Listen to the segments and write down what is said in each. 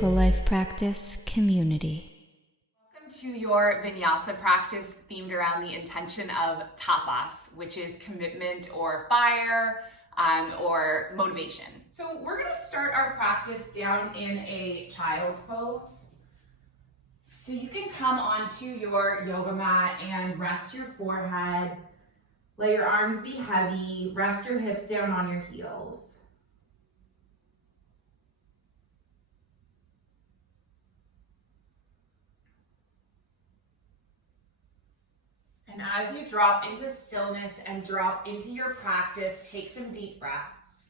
Mindful Life Practice community. Welcome to your Vinyasa practice themed around the intention of TAPAS, which is commitment or fire or motivation. So we're going to start our practice down in a child's pose. So you can come onto your yoga mat and rest your forehead. Let your arms be heavy. Rest your hips down on your heels. And as you drop into stillness and drop into your practice, take some deep breaths.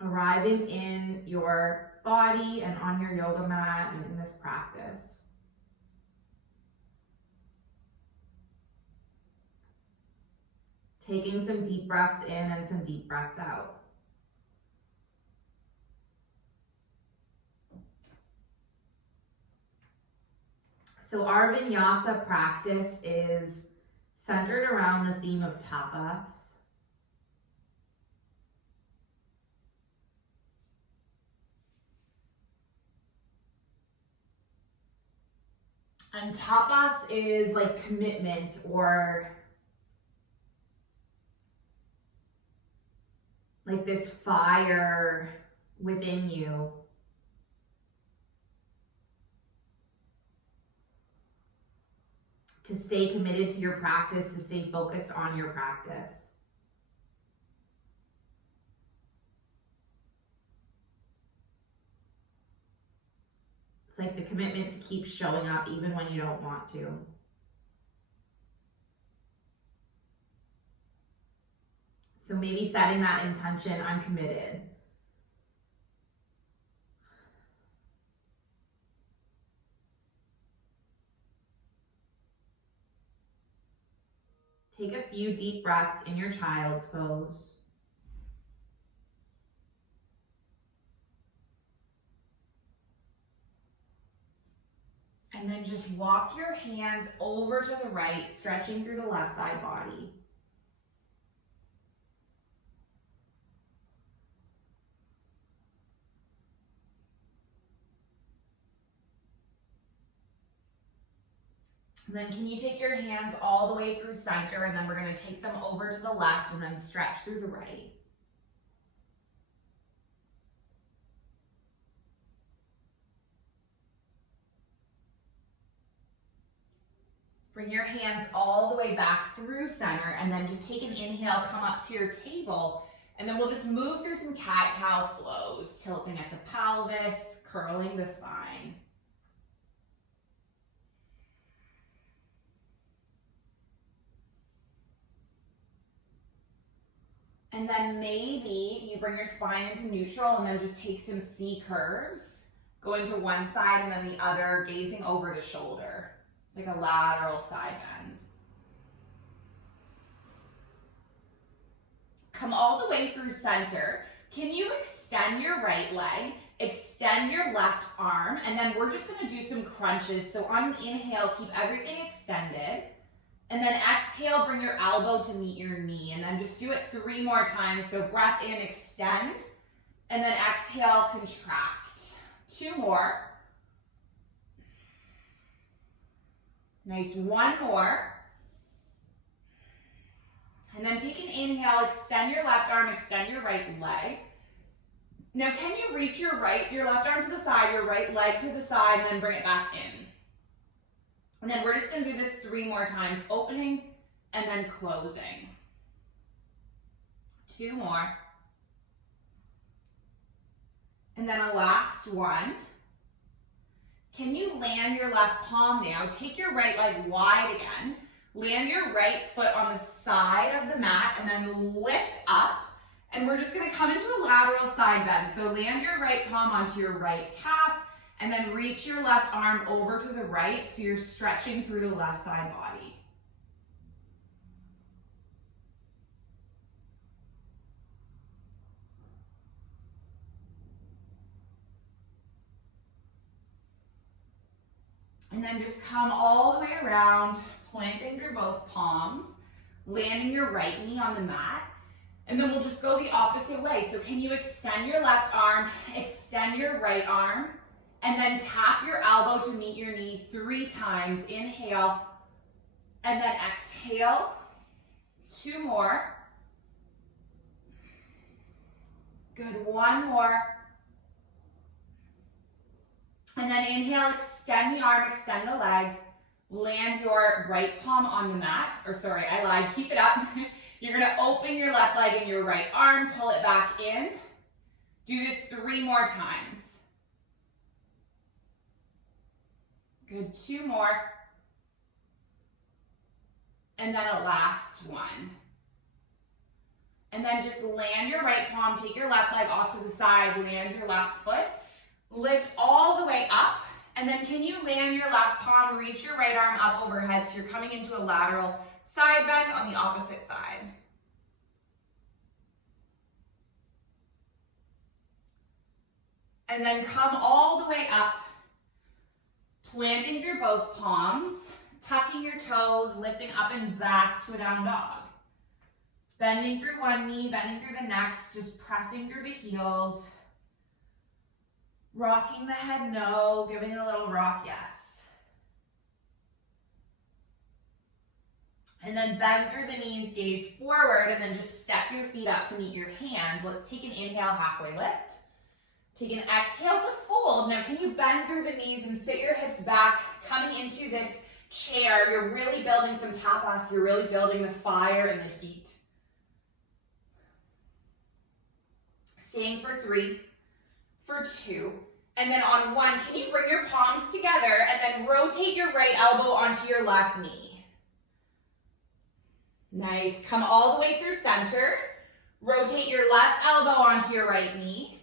Arriving in your body and on your yoga mat and in this practice. Taking some deep breaths in and some deep breaths out. So our Vinyasa practice is centered around the theme of tapas. And tapas is like commitment or like this fire within you. To stay committed to your practice, to stay focused on your practice. It's like the commitment to keep showing up even when you don't want to. So maybe setting that intention, I'm committed. Take a few deep breaths in your child's pose. And then just walk your hands over to the right, stretching through the left side body. And then can you take your hands all the way through center, and then we're going to take them over to the left and then stretch through the right. Bring your hands all the way back through center, and then just take an inhale, come up to your table, and then we'll just move through some cat-cow flows, tilting at the pelvis, curling the spine. And then maybe you bring your spine into neutral and then just take some C curves, going to one side and then the other, gazing over the shoulder. It's like a lateral side bend. Come all the way through center. Can you extend your right leg, extend your left arm, and then we're just gonna do some crunches. So on an inhale, keep everything extended. And then exhale, bring your elbow to meet your knee. And then just do it 3 more times. So breath in, extend. And then exhale, contract. 2 more. Nice, 1 more. And then take an inhale, extend your left arm, extend your right leg. Now can you reach your left arm to the side, your right leg to the side, and then bring it back in? And then we're just going to do this 3 more times, opening and then closing. 2 more. And then a last one. Can you land your left palm now? Take your right leg wide again. Land your right foot on the side of the mat and then lift up. And we're just going to come into a lateral side bend. So land your right palm onto your right calf. And then reach your left arm over to the right so you're stretching through the left side body. And then just come all the way around, planting through both palms, landing your right knee on the mat. And then we'll just go the opposite way. So can you extend your left arm, extend your right arm, and then tap your elbow to meet your knee 3 times. Inhale, and then exhale. 2 more. Good, 1 more. And then inhale, extend the arm, extend the leg. Land your right palm on the mat. Or sorry, I lied, keep it up. You're gonna open your left leg and your right arm, pull it back in. Do this 3 more times. Good, 2 more. And then a last one. And then just land your right palm, take your left leg off to the side, land your left foot, lift all the way up, and then can you land your left palm, reach your right arm up overhead so you're coming into a lateral side bend on the opposite side. And then come all the way up, planting through both palms, tucking your toes, lifting up and back to a down dog. Bending through one knee, bending through the next, just pressing through the heels. Rocking the head no, giving it a little rock yes. And then bend through the knees, gaze forward, and then just step your feet up to meet your hands. Let's take an inhale, halfway lift. Take an exhale to fold. Now can you bend through the knees and sit your hips back, coming into this chair. You're really building some tapas. You're really building the fire and the heat. Staying for 3, for 2, and then on 1, can you bring your palms together and then rotate your right elbow onto your left knee? Nice. Come all the way through center. Rotate your left elbow onto your right knee.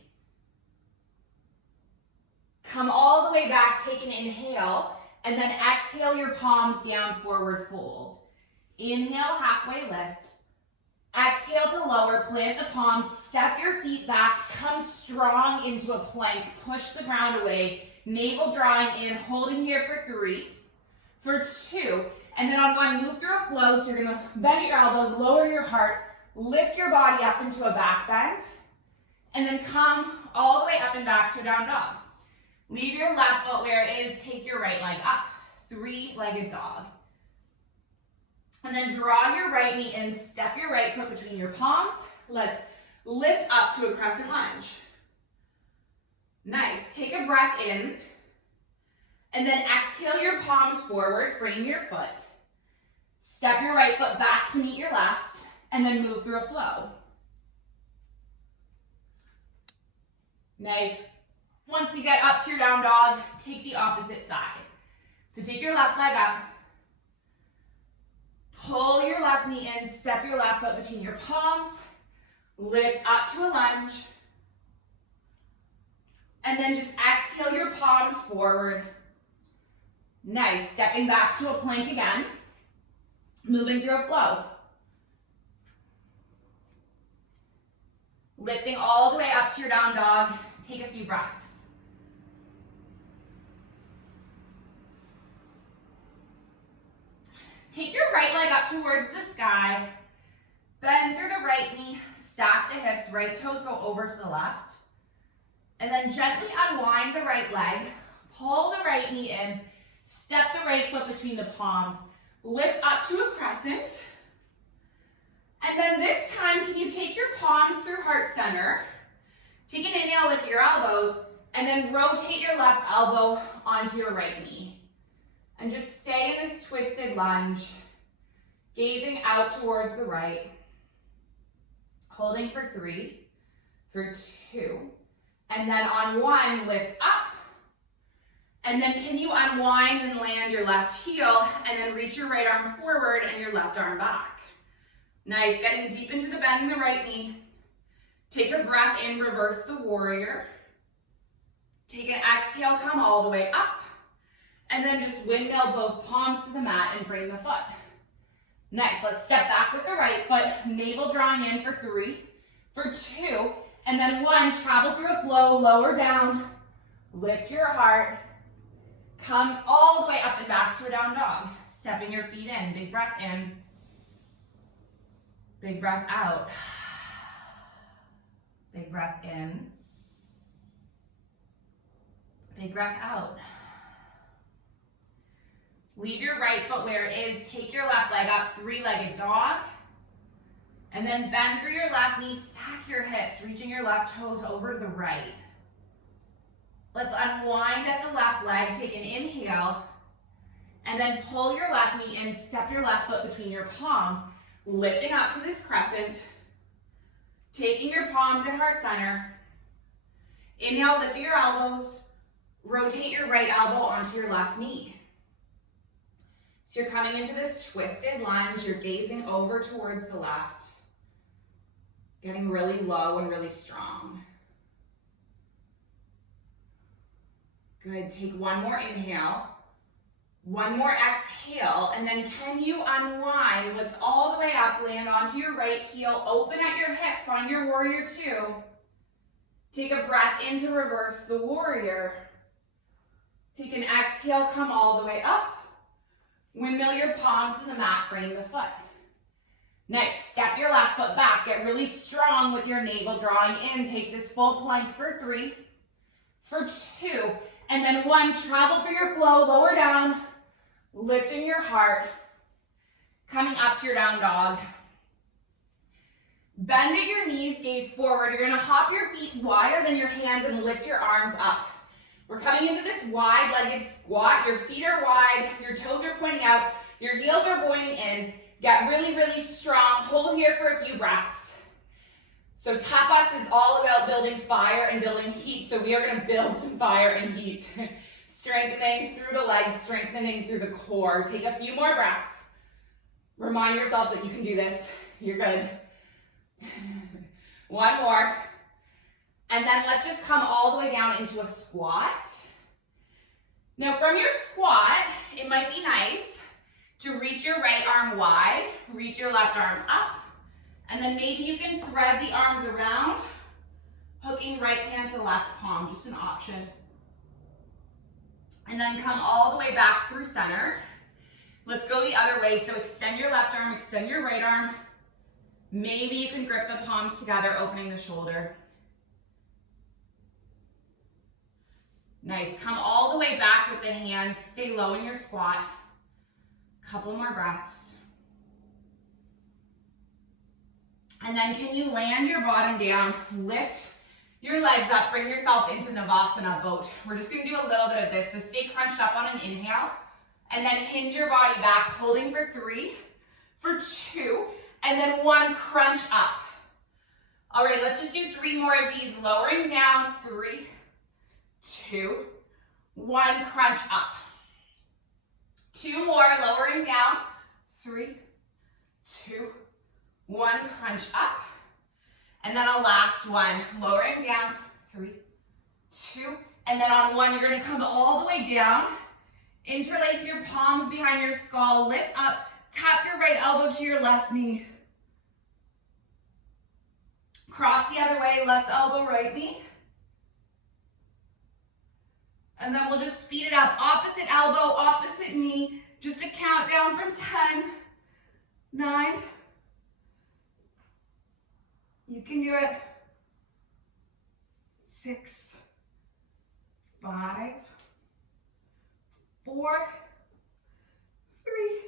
Come all the way back, take an inhale, and then exhale your palms down, forward fold. Inhale, halfway lift. Exhale to lower, plant the palms, step your feet back, come strong into a plank, push the ground away, navel drawing in, holding here for 3, for 2, and then on 1, move through a flow, so you're gonna bend your elbows, lower your heart, lift your body up into a back bend, and then come all the way up and back to a down dog. Leave your left foot where it is, take your right leg up, 3-legged dog. And then draw your right knee in, step your right foot between your palms. Let's lift up to a crescent lunge. Nice, take a breath in, and then exhale your palms forward, frame your foot. Step your right foot back to meet your left, and then move through a flow. Nice. Once you get up to your down dog, take the opposite side. So take your left leg up, pull your left knee in, step your left foot between your palms, lift up to a lunge, and then just exhale your palms forward. Nice, stepping back to a plank again, moving through a flow. Lifting all the way up to your down dog, take a few breaths. Take your right leg up towards the sky, bend through the right knee, stack the hips, right toes go over to the left, and then gently unwind the right leg, pull the right knee in, step the right foot between the palms, lift up to a crescent, and then this time, can you take your palms through heart center, take an inhale, lift your elbows, and then rotate your left elbow onto your right knee. And just stay in this twisted lunge, gazing out towards the right, holding for 3, for 2, and then on 1, lift up, and then can you unwind and land your left heel, and then reach your right arm forward and your left arm back. Nice, getting deep into the bend in the right knee. Take a breath in, reverse the warrior. Take an exhale, come all the way up. And then just windmill both palms to the mat and frame the foot. Nice, let's step back with the right foot, navel drawing in for 3, for 2, and then 1, travel through a flow, lower down, lift your heart, Come all the way up and back to a down dog. Stepping your feet in, big breath in. Big breath out. Big breath in. Big breath out. Leave your right foot where it is. Take your left leg up, three-legged dog. And then bend through your left knee, stack your hips, reaching your left toes over to the right. Let's unwind at the left leg, take an inhale, and then pull your left knee in, step your left foot between your palms, lifting up to this crescent, taking your palms at heart center. Inhale, lifting your elbows, rotate your right elbow onto your left knee. So you're coming into this twisted lunge, you're gazing over towards the left, getting really low and really strong. Good, take one more inhale, one more exhale, and then can you unwind, lift all the way up, land onto your right heel, open at your hip, find your warrior two. Take a breath in to reverse the warrior. Take an exhale, come all the way up. Windmill your palms to the mat, frame the foot. Next, step your left foot back. Get really strong with your navel drawing in. Take this full plank for 3, for 2, and then 1. Travel through your flow, lower down, lifting your heart, coming up to your down dog. Bend at your knees, gaze forward. You're gonna hop your feet wider than your hands and lift your arms up. We're coming into this wide-legged squat. Your feet are wide, your toes are pointing out, your heels are pointing in. Get really, really strong. Hold here for a few breaths. So tapas is all about building fire and building heat. So we are gonna build some fire and heat. Strengthening through the legs, strengthening through the core. Take a few more breaths. Remind yourself that you can do this. You're good. 1 more. And then let's just come all the way down into a squat. Now from your squat, it might be nice to reach your right arm wide, reach your left arm up, and then maybe you can thread the arms around, hooking right hand to left palm, just an option. And then come all the way back through center. Let's go the other way. So extend your left arm, extend your right arm. Maybe you can grip the palms together, opening the shoulder. Nice, come all the way back with the hands, stay low in your squat. Couple more breaths. And then can you land your bottom down, lift your legs up, bring yourself into Navasana boat. We're just gonna do a little bit of this, so stay crunched up on an inhale, and then hinge your body back, holding for 3, for 2, and then 1, crunch up. All right, let's just do 3 more of these, lowering down, 3, 2, 1, crunch up. 2 more, lowering down, 3, 2, 1, crunch up. And then a last one, lowering down, 3, 2, and then on 1, you're gonna come all the way down, interlace your palms behind your skull, lift up, tap your right elbow to your left knee. Cross the other way, left elbow, right knee. And then we'll just speed it up. Opposite elbow, opposite knee. Just a countdown from 10, 9. You can do it. 6, 5, 4, 3,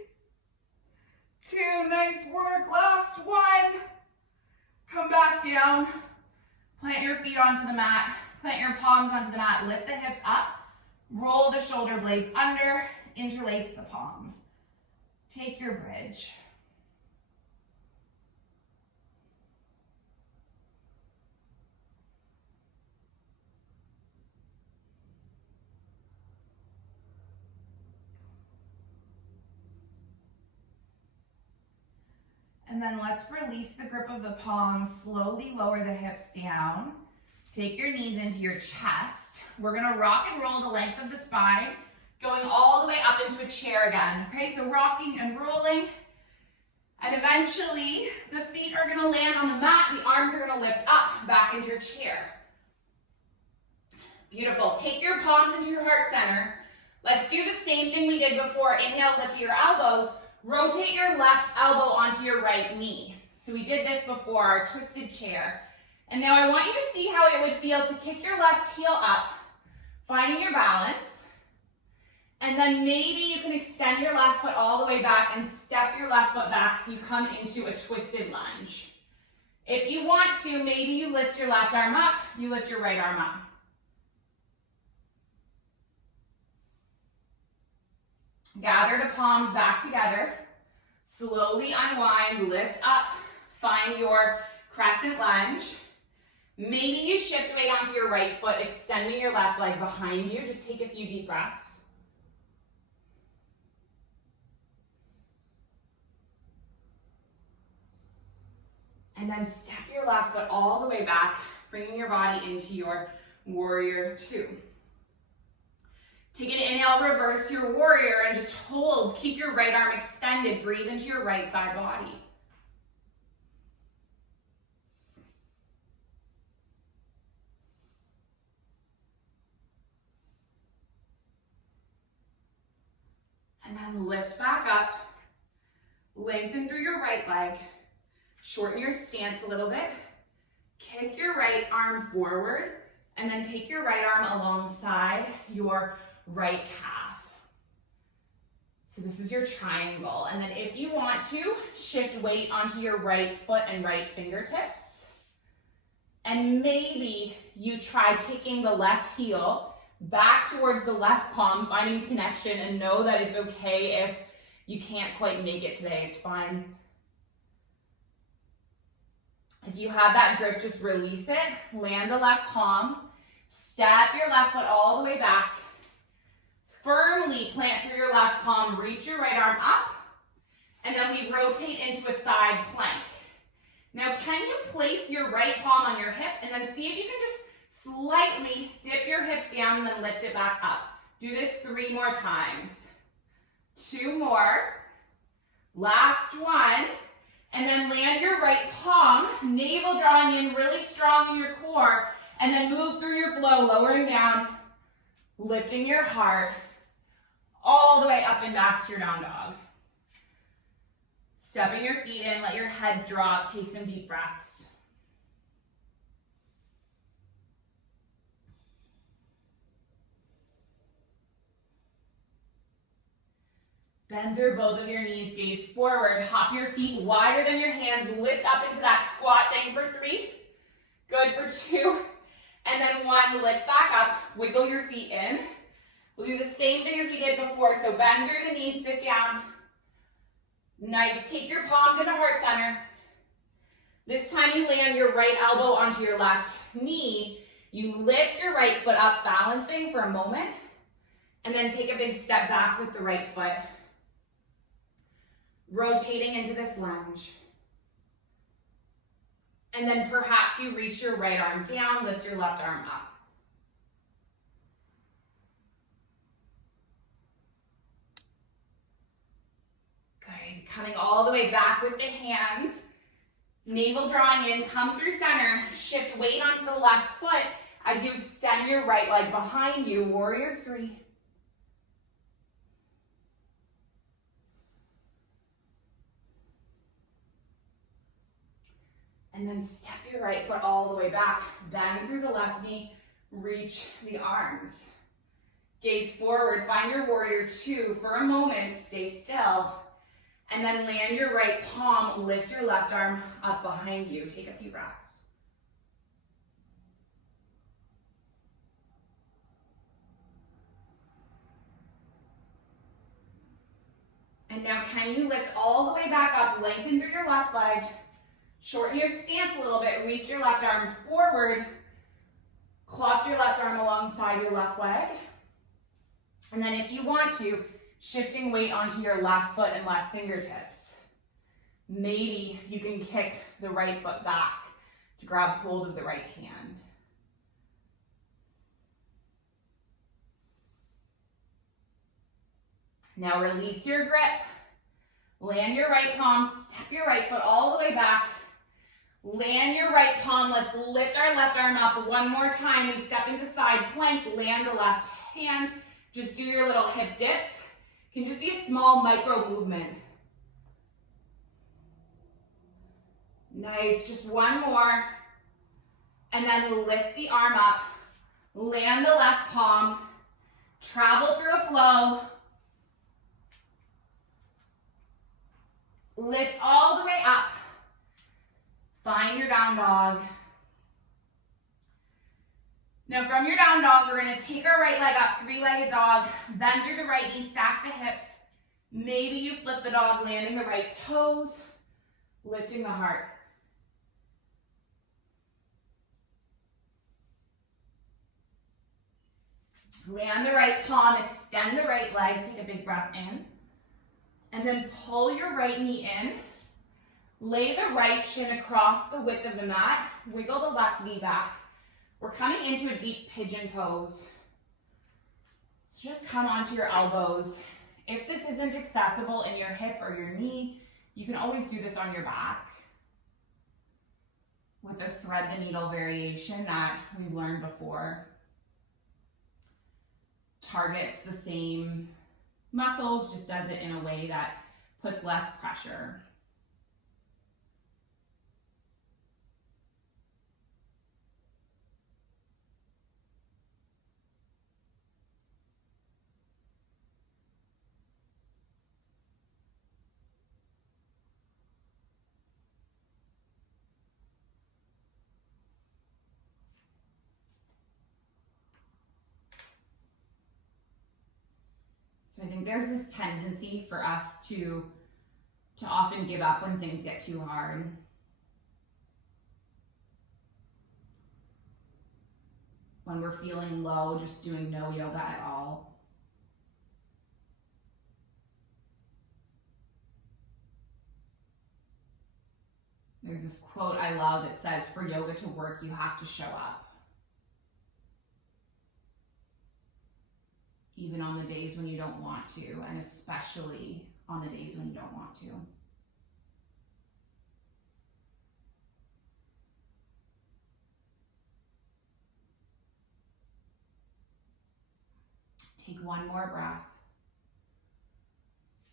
2. Nice work. Last one. Come back down. Plant your feet onto the mat. Plant your palms onto the mat. Lift the hips up. Roll the shoulder blades under, interlace the palms. Take your bridge. And then let's release the grip of the palms, slowly lower the hips down. Take your knees into your chest. We're gonna rock and roll the length of the spine, going all the way up into a chair again. Okay, so rocking and rolling. And eventually, the feet are gonna land on the mat, the arms are gonna lift up, back into your chair. Beautiful, take your palms into your heart center. Let's do the same thing we did before. Inhale, lift your elbows. Rotate your left elbow onto your right knee. So we did this before, our twisted chair. And now I want you to see how it would feel to kick your left heel up, finding your balance. And then maybe you can extend your left foot all the way back and step your left foot back so you come into a twisted lunge. If you want to, maybe you lift your left arm up, you lift your right arm up. Gather the palms back together. Slowly unwind, lift up, find your crescent lunge. Maybe you shift weight onto your right foot, extending your left leg behind you. Just take a few deep breaths. And then step your left foot all the way back, bringing your body into your warrior two. Take an inhale, reverse your warrior, and just hold. Keep your right arm extended. Breathe into your right side body. And then lift back up. Lengthen through your right leg. Shorten your stance a little bit. Kick your right arm forward, and then take your right arm alongside your right calf. So this is your triangle. And then if you want to, shift weight onto your right foot and right fingertips. And maybe you try kicking the left heel back towards the left palm, finding connection, and know that it's okay if you can't quite make it today. It's fine. If you have that grip, just release it. Land the left palm. Step your left foot all the way back. Firmly plant through your left palm. Reach your right arm up. And then we rotate into a side plank. Now, can you place your right palm on your hip and then see if you can just slightly dip your hip down and then lift it back up. Do this 3 more times. 2 more. Last one. And then land your right palm, navel drawing in really strong in your core, and then move through your flow, lowering down, lifting your heart, all the way up and back to your down dog. Stepping your feet in, let your head drop, take some deep breaths. Bend through both of your knees, gaze forward, hop your feet wider than your hands, lift up into that squat thing for 3, good for 2, and then 1, lift back up, wiggle your feet in. We'll do the same thing as we did before, so bend through the knees, sit down. Nice, take your palms into heart center. This time you land your right elbow onto your left knee, you lift your right foot up, balancing for a moment, and then take a big step back with the right foot. Rotating into this lunge. And then perhaps you reach your right arm down, lift your left arm up. Good, coming all the way back with the hands. Navel drawing in, come through center, shift weight onto the left foot as you extend your right leg behind you, warrior 3. And then step your right foot all the way back, bend through the left knee, reach the arms. Gaze forward, find your warrior 2 for a moment, stay still. And then land your right palm, lift your left arm up behind you. Take a few breaths. And now can you lift all the way back up, lengthen through your left leg, shorten your stance a little bit, reach your left arm forward, clock your left arm alongside your left leg. And then if you want to, shifting weight onto your left foot and left fingertips. Maybe you can kick the right foot back to grab hold of the right hand. Now release your grip. Land your right palm, step your right foot all the way back. Land your right palm, let's lift our left arm up one more time. We step into side plank, land the left hand, Just do your little hip dips. It can just be a small micro movement. Nice, just one more. And then lift the arm up, land the left palm, travel through a flow. Lift all the way up. Find your down dog. Now from your down dog, we're gonna take our right leg up, three-legged dog, bend through the right knee, stack the hips. Maybe you flip the dog, landing the right toes, lifting the heart. Land the right palm, extend the right leg, take a big breath in. And then pull your right knee in. Lay the right shin across the width of the mat. Wiggle the left knee back. We're coming into a deep pigeon pose. So just come onto your elbows. If this isn't accessible in your hip or your knee, you can always do this on your back with the thread the needle variation that we've learned before. Targets the same muscles, just does it in a way that puts less pressure. So I think there's this tendency for us to often give up when things get too hard. When we're feeling low, just doing no yoga at all. There's this quote I love that says, for yoga to work, you have to show up. Even on the days when you don't want to, and especially on the days when you don't want to. Take one more breath.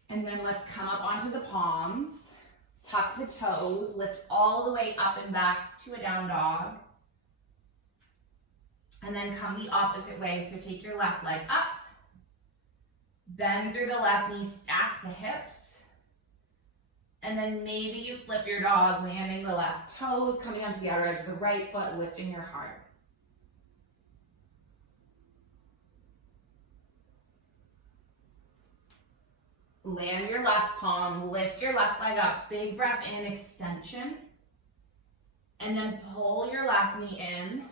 And then let's come up onto the palms, tuck the toes, lift all the way up and back to a down dog. And then come the opposite way, so take your left leg up. Bend through the left knee, stack the hips. And then maybe you flip your dog, landing the left toes, coming onto the outer edge of the right foot, lifting your heart. Land your left palm, lift your left leg up, big breath in, extension. And then pull your left knee in.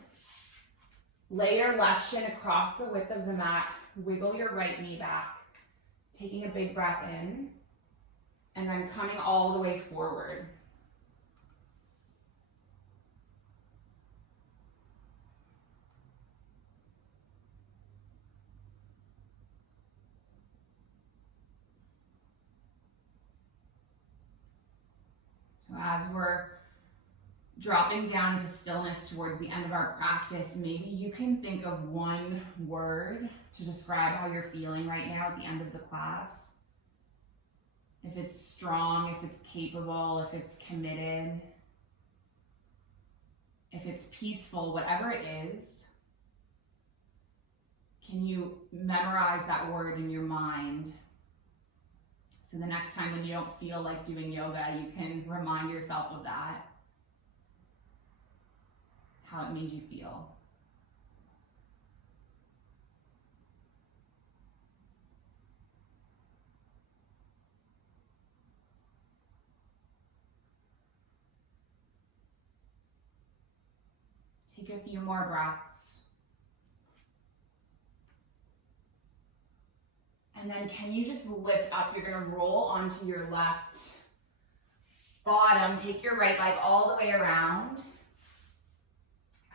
Lay your left shin across the width of the mat, wiggle your right knee back. Taking a big breath in, and then coming all the way forward. So as we're dropping down to stillness towards the end of our practice, maybe you can think of one word to describe how you're feeling right now at the end of the class. If it's strong, if it's capable, if it's committed, if it's peaceful, whatever it is, can you memorize that word in your mind? So the next time when you don't feel like doing yoga, you can remind yourself of that. How it made you feel. Take a few more breaths. And then can you just lift up? You're gonna roll onto your left bottom. Take your right leg all the way around.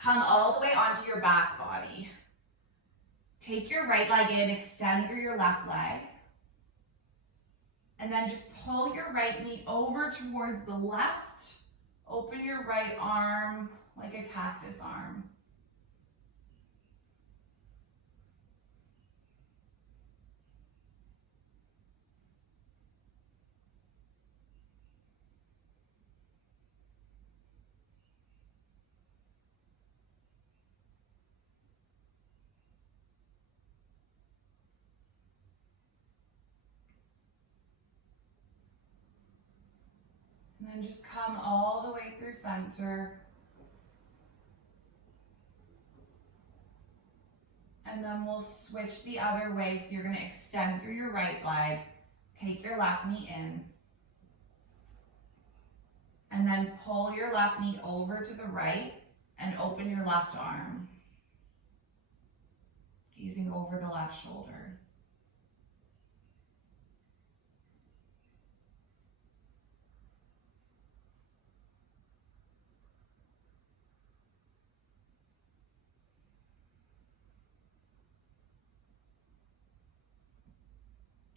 Come all the way onto your back body. Take your right leg in, extend through your left leg. And then just pull your right knee over towards the left. Open your right arm like a cactus arm. then just come all the way through center. And then we'll switch the other way. So you're going to extend through your right leg, take your left knee in, and then pull your left knee over to the right and open your left arm, gazing over the left shoulder.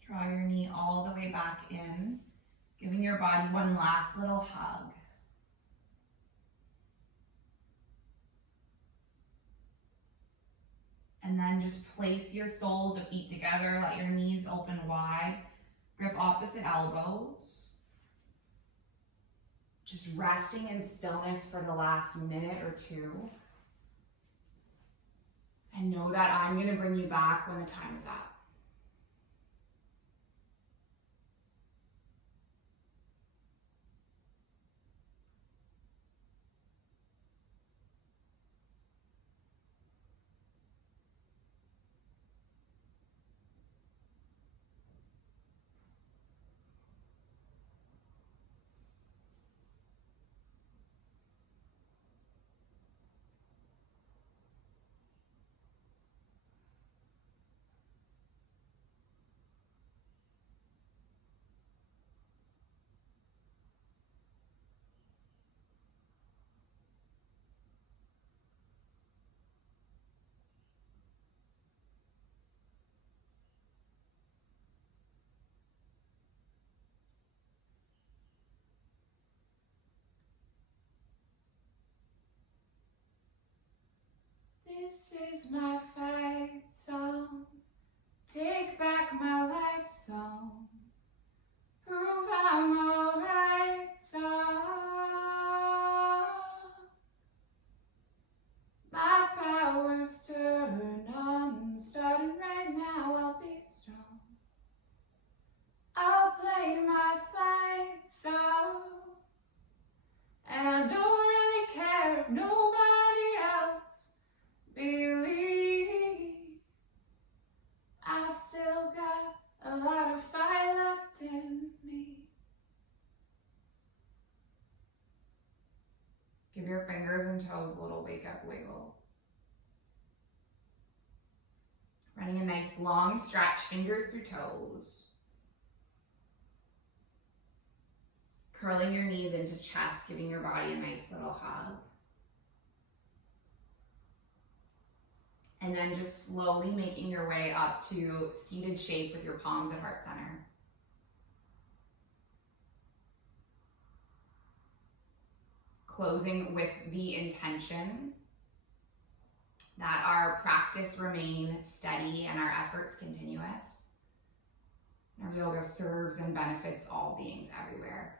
Draw your knee all the way back in, giving your body one last little hug. And then just place your soles of feet together, let your knees open wide, grip opposite elbows. Just resting in stillness for the last minute or two. And know that I'm going to bring you back when the time is up. This is my fight song, take back my life song, prove I'm alright song. My power's turn on, starting right now, I'll be strong. I'll play my fight song, and I don't really care if nobody else believe. I've still got a lot of fight left in me. Give your fingers and toes a little wake up wiggle. Running a nice long stretch, fingers through toes. Curling your knees into chest, giving your body a nice little hug. And then just slowly making your way up to seated shape with your palms at heart center. Closing with the intention that our practice remain steady and our efforts continuous. Our yoga serves and benefits all beings everywhere.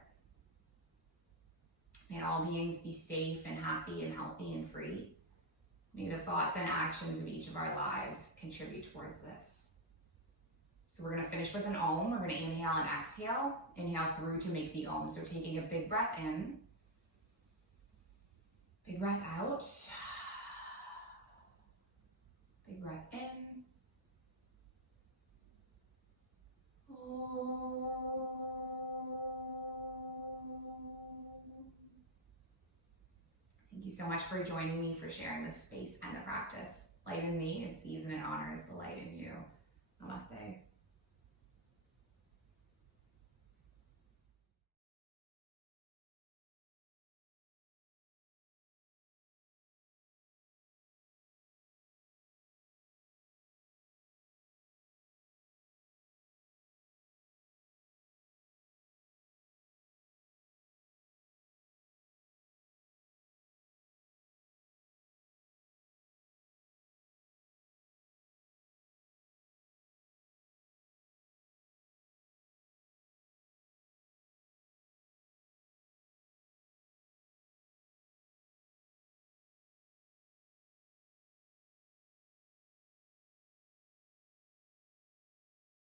May all beings be safe and happy and healthy and free. May the thoughts and actions of each of our lives contribute towards this. So we're going to finish with an Om. We're going to inhale and exhale. Inhale through to make the Om. So taking a big breath in. Big breath out. Big breath in. Om. Thank you so much for joining me, for sharing this space and the practice. Light in me, it sees and it honors the light in you. Namaste.